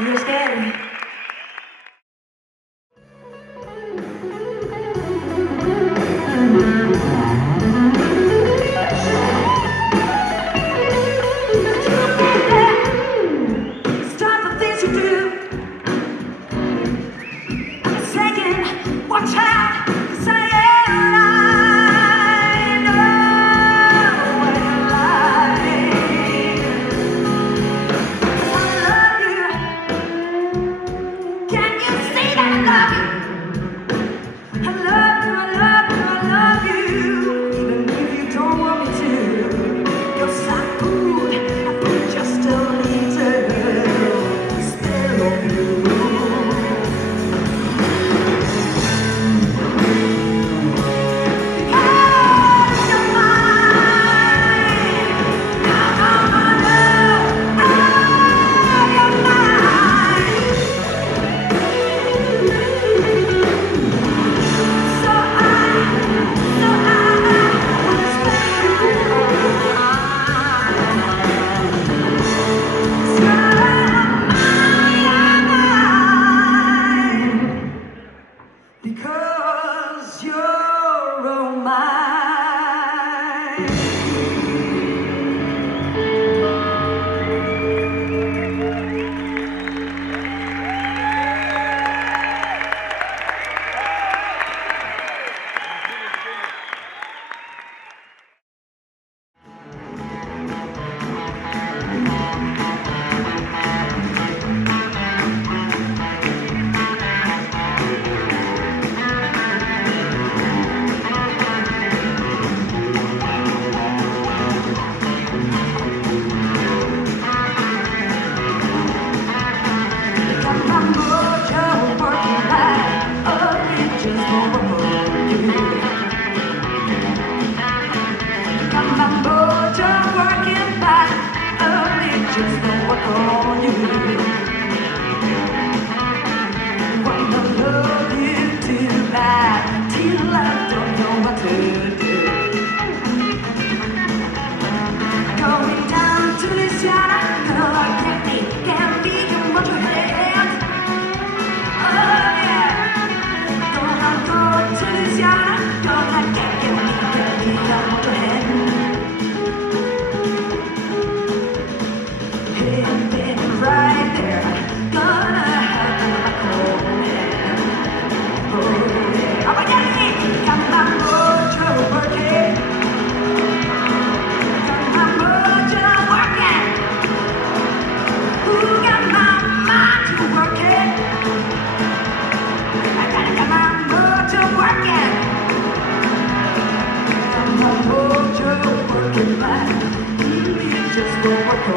You're scary. Stop the things you do. Second, watch out, 'cause I because you're all mine. Just know what on you. Wanna love you tonight till I don't know what to do. Going down to Louisiana, girl, can't be in what you had. Oh yeah, gonna go to Louisiana, gonna get me what you had. Right there, gonna have my cold. Oh yeah, I'm a daddy. Got my mojo working. Got my mojo working. Ooh, got my mind working. I got my mojo working. Got my mojo working like you just don't work on.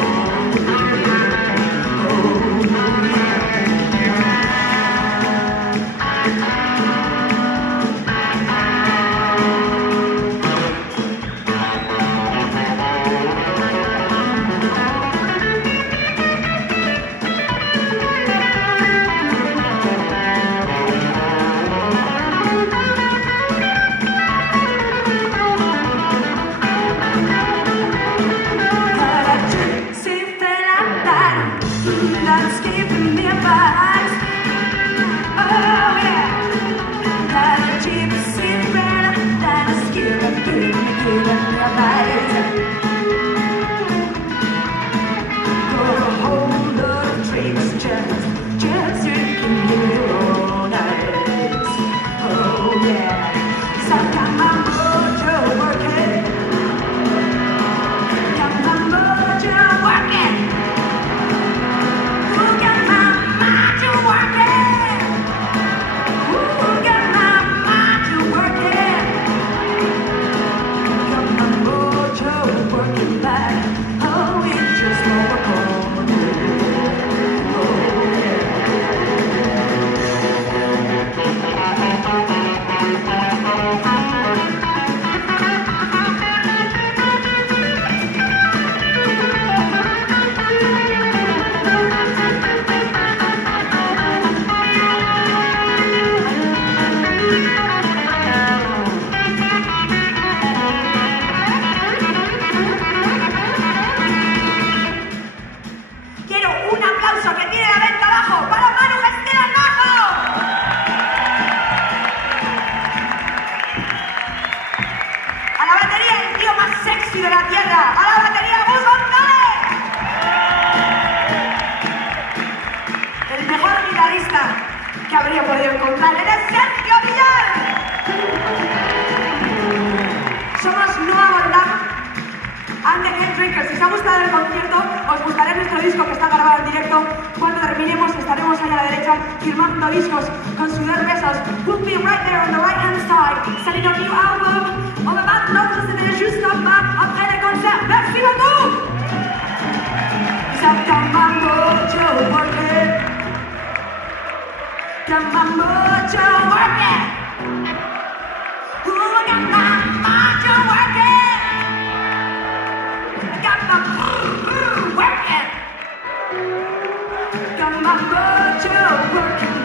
That's keeping me alive. Oh yeah, got a gypsy friend that's giving me alive. Got a whole lot of tricks just que habría podido encontrar en el Sergio Villar. Somos Nueva Bondad and the Game Drinkers. Si os ha gustado el concierto, os gustará nuestro disco que está grabado en directo. Cuando terminemos estaremos ahí a la derecha firmando discos con Sudor Besos. We'll be right there on the right hand side, selling a new album. On va maintenant procéder juste en bas après les concerts. Merci beaucoup. Got my mojo working. Got my mojo working. Ooh, I got my mojo working. I got my working. Got my mojo working.